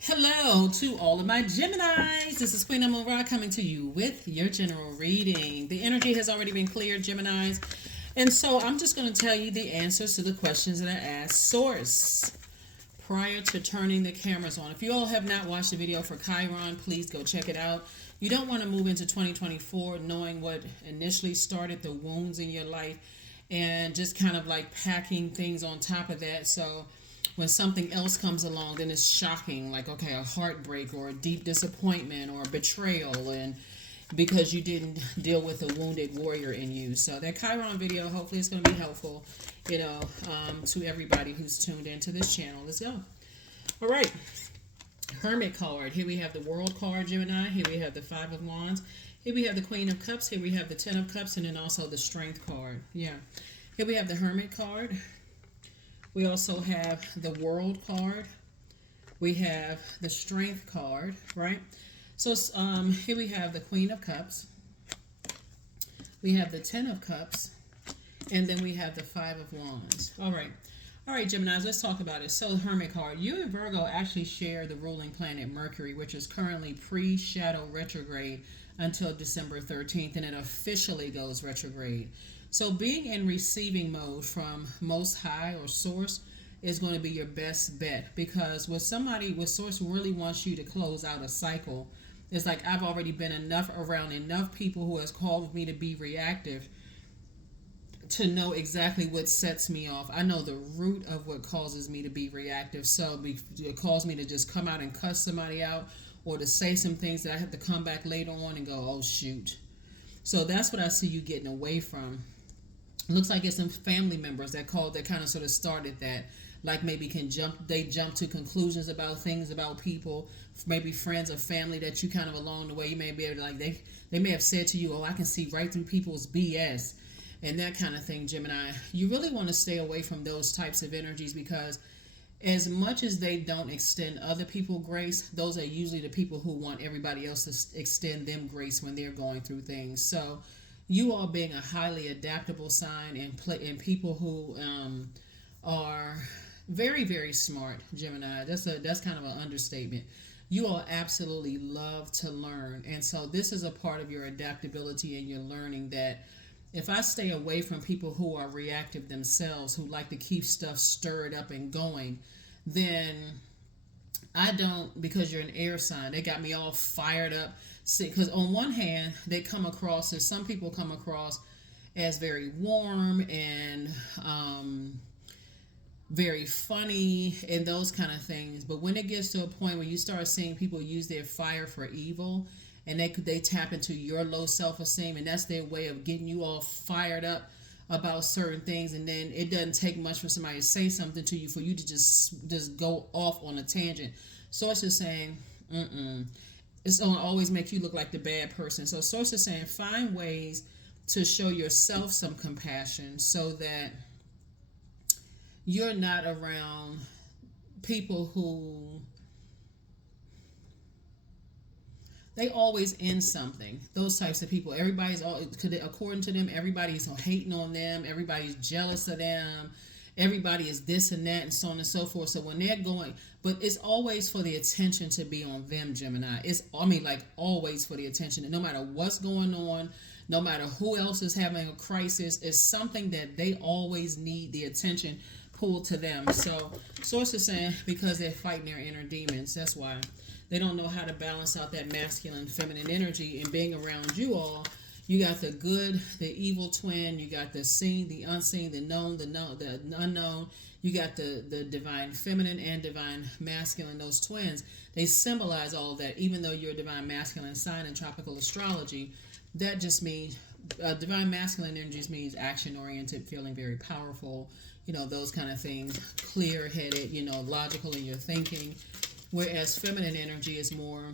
Hello to all of my Geminis. This is Queen Amun Ra coming to you with your general reading. The energy has already been cleared, Geminis. And so I'm just going to tell you the answers to the questions that I asked Source prior to turning the cameras on. If you all have not watched the video for Chiron, please go check it out. You don't want to move into 2024 knowing what initially started the wounds in your life and just kind of like packing things on top of that. So when something else comes along, then it's shocking, like, okay, a heartbreak or a deep disappointment or a betrayal, and because you didn't deal with the wounded warrior in you. So that Chiron video, hopefully it's going to be helpful, to everybody who's tuned into this channel. Let's go. All right. Hermit card. Here we have the World card, Gemini. Here we have the Five of Wands. Here we have the Queen of Cups. Here we have the Ten of Cups, and then also the Strength card. Yeah. Here we have the Hermit card. We also have the World card. We have the Strength card, right? So here we have the Queen of Cups. We have the Ten of Cups. And then we have the Five of Wands. All right. All right, Geminis, let's talk about it. So, Hermit card. You and Virgo actually share the ruling planet Mercury, which is currently pre-shadow retrograde until December 13th, and it officially goes retrograde. So being in receiving mode from Most High or Source is going to be your best bet, because with Source really wants you to close out a cycle. It's like, I've already been around enough people who has called me to be reactive to know exactly what sets me off. I know the root of what causes me to be reactive. So it calls me to just come out and cuss somebody out, or to say some things that I have to come back later on and go, oh shoot. So that's what I see you getting away from. Looks like it's some family members that kind of sort of started that. Like maybe they jump to conclusions about things, about people, maybe friends or family that you kind of along the way, you may be able to, like, they may have said to you, oh, I can see right through people's BS and that kind of thing, Gemini. You really want to stay away from those types of energies, because as much as they don't extend other people grace, those are usually the people who want everybody else to extend them grace when they're going through things. So you all being a highly adaptable sign, and people who are very, very smart, Gemini. That's kind of an understatement. You all absolutely love to learn, and so this is a part of your adaptability and your learning, that if I stay away from people who are reactive themselves, who like to keep stuff stirred up and going, then I don't, because you're an air sign, they got me all fired up. Because on one hand, some people come across as very warm and very funny and those kind of things. But when it gets to a point where you start seeing people use their fire for evil, and they tap into your low self-esteem, and that's their way of getting you all fired up about certain things, and then it doesn't take much for somebody to say something to you for you to just go off on a tangent. So it's just saying, it's going to always make you look like the bad person. So Source is saying, find ways to show yourself some compassion, so that you're not around people who they always end something. Those types of people. According to them, everybody's hating on them. Everybody's jealous of them. Everybody is this and that and so on and so forth. So when they're going, but it's always for the attention to be on them, Gemini. Always for the attention. And no matter what's going on, no matter who else is having a crisis, it's something that they always need the attention pulled to them. So Source is saying, because they're fighting their inner demons, that's why. They don't know how to balance out that masculine, feminine energy. And being around you all, you got the good, the evil twin. You got the seen, the unseen, the known, the unknown. You got the divine feminine and divine masculine. Those twins, they symbolize all that. Even though you're a divine masculine sign in tropical astrology, that just means divine masculine energy just means action-oriented, feeling very powerful. Those kind of things. Clear-headed. Logical in your thinking. Whereas feminine energy is more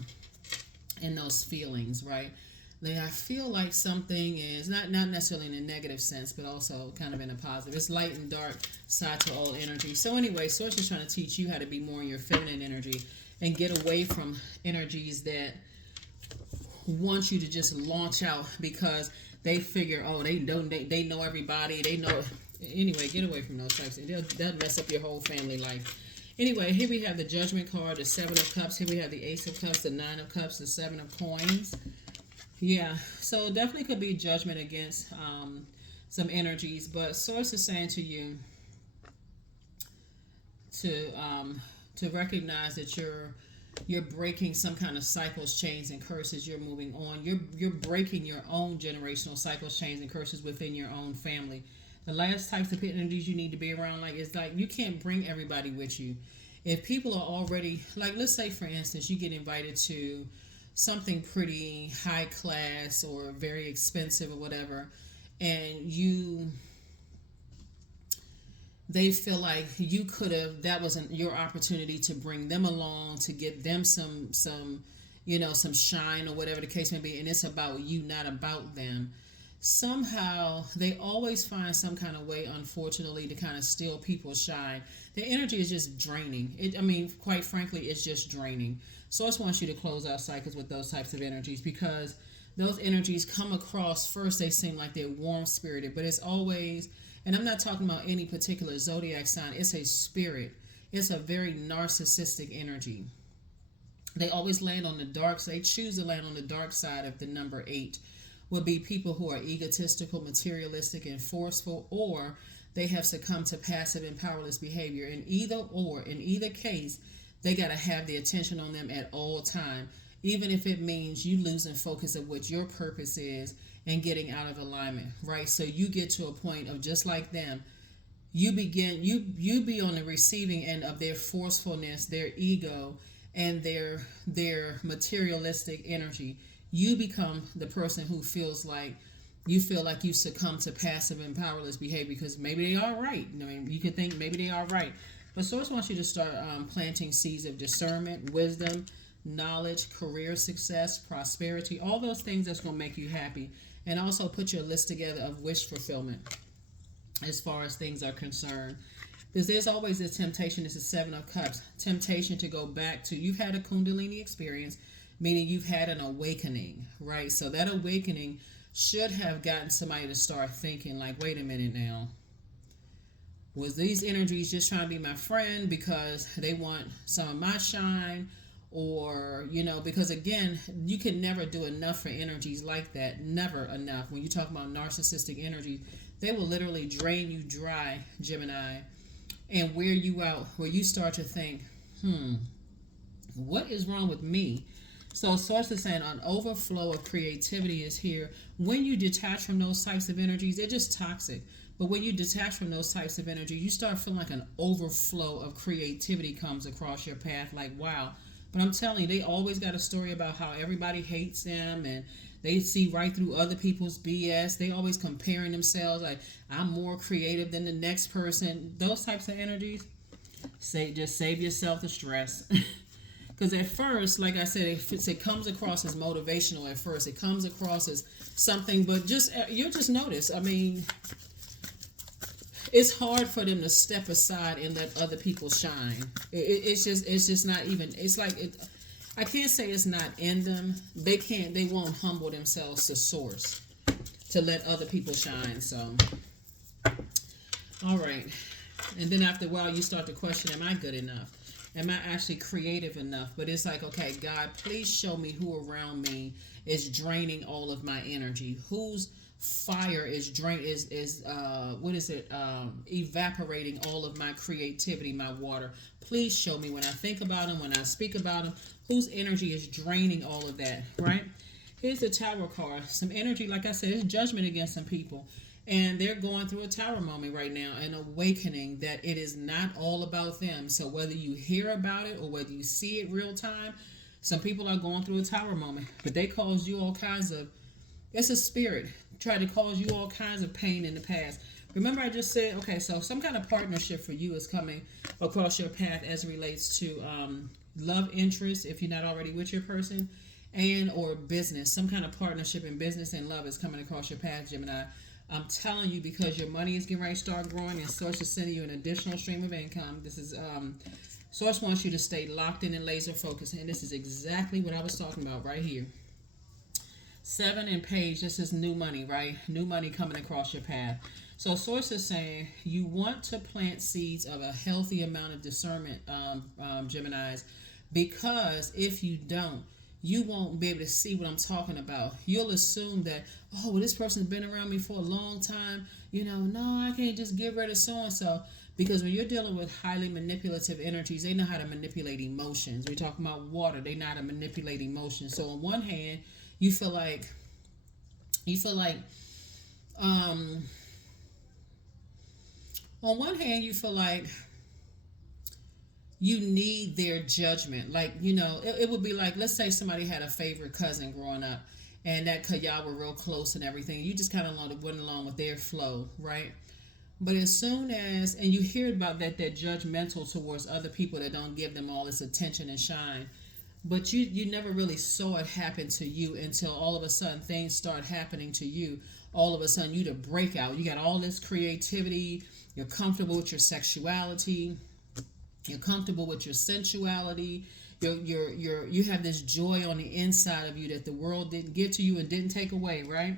in those feelings, right? Like, I feel like something is not necessarily in a negative sense, but also kind of in a positive. It's light and dark side to all energy. So anyway, Source is trying to teach you how to be more in your feminine energy and get away from energies that want you to just launch out because they figure, oh, they know everybody, they know. Anyway, get away from those types. They'll mess up your whole family life. Anyway, here we have the Judgment card, the Seven of Cups. Here we have the Ace of Cups, the Nine of Cups, the Seven of Coins. Yeah, so definitely could be judgment against some energies, but Source is saying to you to recognize that you're breaking some kind of cycles, chains, and curses. You're moving on. You're breaking your own generational cycles, chains, and curses within your own family. The last types of energies you need to be around, like, is like you can't bring everybody with you. If people are already, like, let's say for instance, you get invited to something pretty high class or very expensive or whatever, and they feel like you could have, that wasn't your opportunity to bring them along, to get them some some shine or whatever the case may be, and it's about you, not about them. Somehow they always find some kind of way, unfortunately, to kind of steal people's shine. The energy is just draining. Quite frankly, it's just draining. So I just want you to close out cycles with those types of energies, because those energies come across, first they seem like they're warm spirited, but it's always, and I'm not talking about any particular zodiac sign, it's a spirit. It's a very narcissistic energy. They always land on the dark side. They choose to land on the dark side of the number 8. Would be people who are egotistical, materialistic, and forceful, or they have succumbed to passive and powerless behavior. In either case, they got to have the attention on them at all time, even if it means you losing focus of what your purpose is and getting out of alignment, right? So you get to a point of, just like them, you be on the receiving end of their forcefulness, their ego, and their materialistic energy. You become the person who feels like you succumb to passive and powerless behavior, because maybe they are right. You can think maybe they are right. But Source wants you to start planting seeds of discernment, wisdom, knowledge, career success, prosperity, all those things that's going to make you happy. And also put your list together of wish fulfillment as far as things are concerned. Because there's always this temptation, this is Seven of Cups, temptation to go back to, you've had a Kundalini experience, meaning you've had an awakening, right? So that awakening should have gotten somebody to start thinking like, wait a minute now. Was these energies just trying to be my friend because they want some of my shine? Or, because again, you can never do enough for energies like that. Never enough. When you talk about narcissistic energy, they will literally drain you dry, Gemini, and wear you out, where you start to think, what is wrong with me? So Source is saying an overflow of creativity is here. When you detach from those types of energies, they're just toxic. But when you detach from those types of energy, you start feeling like an overflow of creativity comes across your path. Like, wow. But I'm telling you, they always got a story about how everybody hates them and they see right through other people's BS. They always comparing themselves like, I'm more creative than the next person. Those types of energies, just save yourself the stress. Because at first, like I said, it comes across as motivational at first. It comes across as something, but you'll just notice. It's hard for them to step aside and let other people shine. It's just not even. It's like it. I can't say it's not in them. They won't humble themselves to Source to let other people shine. So, all right. And then after a while, you start to question: am I good enough? Am I actually creative enough? But it's like, okay, God, please show me who around me is draining all of my energy. Whose fire is evaporating all of my creativity, my water. Please show me, when I think about them, when I speak about them, whose energy is draining all of that, right? Here's the Tower card. Some energy, like I said, it's judgment against some people. And they're going through a tower moment right now, an awakening that it is not all about them. So whether you hear about it or whether you see it real time, some people are going through a tower moment. But they caused you all kinds of, it's a spirit, tried to cause you all kinds of pain in the past. Remember I just said, okay, so some kind of partnership for you is coming across your path as it relates to love interest, if you're not already with your person, and or business. Some kind of partnership in business and love is coming across your path, Gemini. I'm telling you, because your money is getting ready to start growing and Source is sending you an additional stream of income. This is Source wants you to stay locked in and laser focused, and this is exactly what I was talking about right here. 7 and Page, this is new money, right? New money coming across your path. So source is saying you want to plant seeds of a healthy amount of discernment, Geminis, because if you don't, you won't be able to see what I'm talking about. You'll assume that, oh, well, this person's been around me for a long time. No, I can't just get rid of so and so. Because when you're dealing with highly manipulative energies, they know how to manipulate emotions. We're talking about water, they know how to manipulate emotions. So on one hand, you feel like, um, on one hand, you feel like you need their judgment. Like, it would be like, let's say somebody had a favorite cousin growing up, and that y'all were real close and everything. You just kind of went along with their flow, right? But as soon as, and you hear about that, they're judgmental towards other people that don't give them all this attention and shine. But you never really saw it happen to you until all of a sudden things start happening to you. All of a sudden you to break out. You got all this creativity. You're comfortable with your sexuality. You're comfortable with your sensuality. You have this joy on the inside of you that the world didn't give to you and didn't take away, right?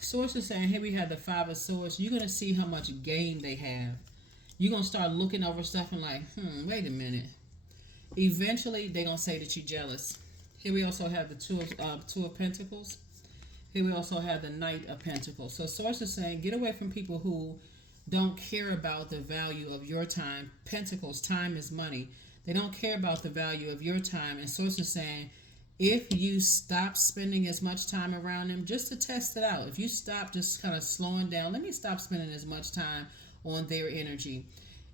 Source is saying, here we have the Five of Swords. You're going to see how much game they have. You're going to start looking over stuff and like, wait a minute. Eventually, they're going to say that you're jealous. Here we also have the Two of Pentacles. Here we also have the Knight of Pentacles. So Source is saying, get away from people who don't care about the value of your time. Pentacles, time is money. They don't care about the value of your time. And Source is saying, if you stop spending as much time around them, just to test it out, if you stop just kind of slowing down, let me stop spending as much time on their energy.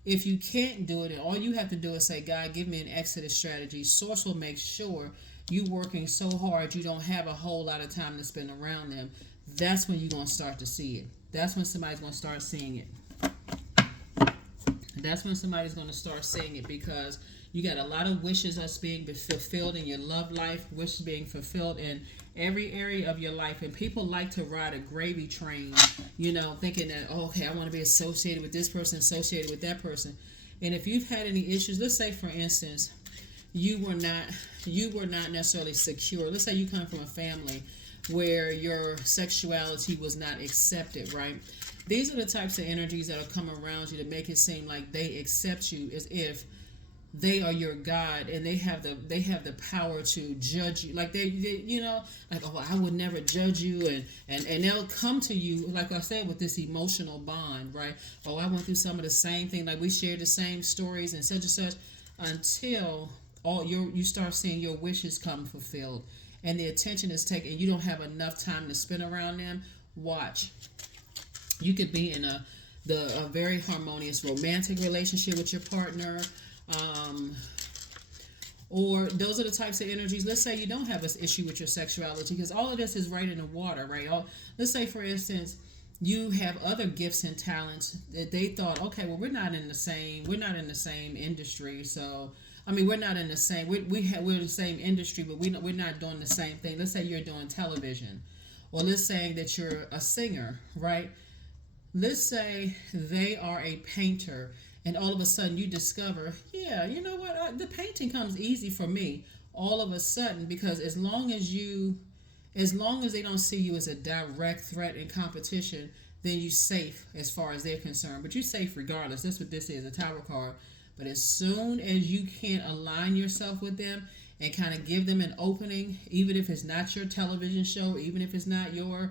If you can't do it, and all you have to do is say, God, give me an exodus strategy. Source will make sure you working so hard you don't have a whole lot of time to spend around them. That's when you're going to start to see it. That's when somebody's going to start seeing it. That's when somebody's going to start seeing it, because you got a lot of wishes that's being fulfilled in your love life, wishes being fulfilled in every area of your life. And people like to ride a gravy train, thinking that, oh, okay, I want to be associated with this person, associated with that person. And if you've had any issues, let's say, for instance, you were not necessarily secure. Let's say you come from a family where your sexuality was not accepted, right? These are the types of energies that will come around you to make it seem like they accept you as if they are your God, and they have the power to judge you. Like they like, oh, I would never judge you, and they'll come to you, like I said, with this emotional bond, right? Oh, I went through some of the same thing, like we shared the same stories and such, until you start seeing your wishes come fulfilled, and the attention is taken. You don't have enough time to spend around them. Watch, you could be in a very harmonious romantic relationship with your partner. Or those are the types of energies. Let's say you don't have this issue with your sexuality, because all of this is right in the water, right? Let's say, for instance, you have other gifts and talents that they thought, okay, well, we're not in the same industry. So, I mean, we're not in the same, we're in the same industry, but we're not doing the same thing. Let's say you're doing television, or let's say that you're a singer, right? Let's say they are a painter, and all of a sudden you discover, yeah, you know what? The painting comes easy for me. All of a sudden, because as long as they don't see you as a direct threat in competition, then you're safe as far as they're concerned. But you're safe regardless. That's what this is, a Tower card. But as soon as you can't align yourself with them and kind of give them an opening, even if it's not your television show, even if it's not your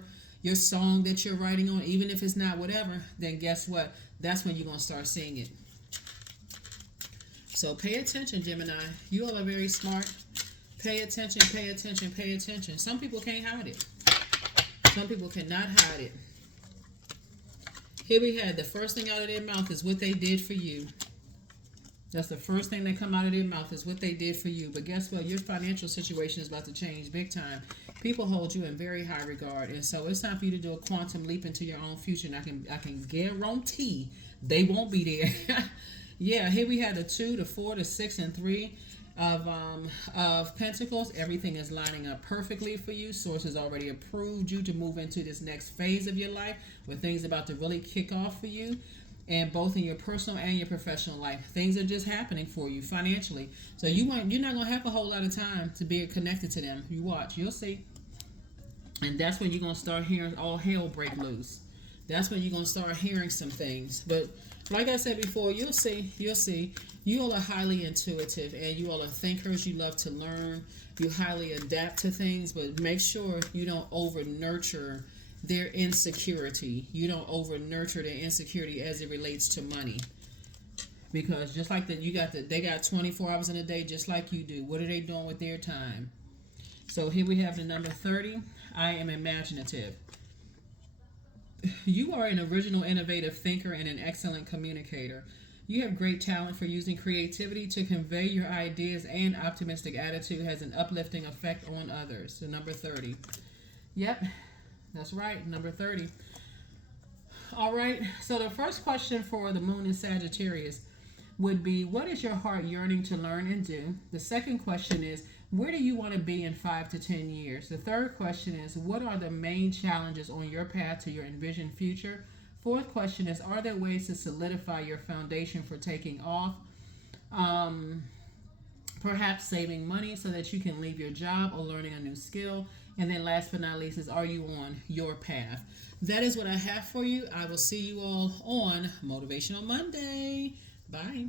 song that you're writing on, even if it's not whatever, then guess what? That's when you're going to start seeing it. So pay attention, Gemini. You all are very smart. Pay attention, pay attention, pay attention. Some people can't hide it. Some people cannot hide it. Here we had the first thing out of their mouth is what they did for you. That's the first thing that come out of their mouth is what they did for you. But guess what? Your financial situation is about to change big time. People hold you in very high regard. And so it's time for you to do a quantum leap into your own future. And I can guarantee they won't be there. Yeah, here we have the 2, the 4, the 6, and 3 of Pentacles. Everything is lining up perfectly for you. Source has already approved you to move into this next phase of your life where things are about to really kick off for you. And both in your personal and your professional life, things are just happening for you financially. So you're not going to have a whole lot of time to be connected to them. You watch, you'll see. And that's when you're going to start hearing all hell break loose. That's when you're going to start hearing some things. But like I said before, you'll see. You all are highly intuitive and you all are thinkers. You love to learn. You highly adapt to things, but make sure you don't over nurture their insecurity. You don't over nurture their insecurity as it relates to money. Because just like that, they got 24 hours in a day just like you do. What are they doing with their time? So here we have the number 30. I am imaginative. You are an original, innovative thinker and an excellent communicator. You have great talent for using creativity to convey your ideas, and optimistic attitude has an uplifting effect on others. So number 30. Yep, that's right, number 30. All right, so the first question for the moon in Sagittarius would be, what is your heart yearning to learn and do? The second question is, where do you want to be in 5 to 10 years? The third question is, what are the main challenges on your path to your envisioned future? Fourth question is, are there ways to solidify your foundation for taking off? Perhaps saving money so that you can leave your job or learning a new skill. And then last but not least is, are you on your path? That is what I have for you. I will see you all on Motivational Monday. Bye.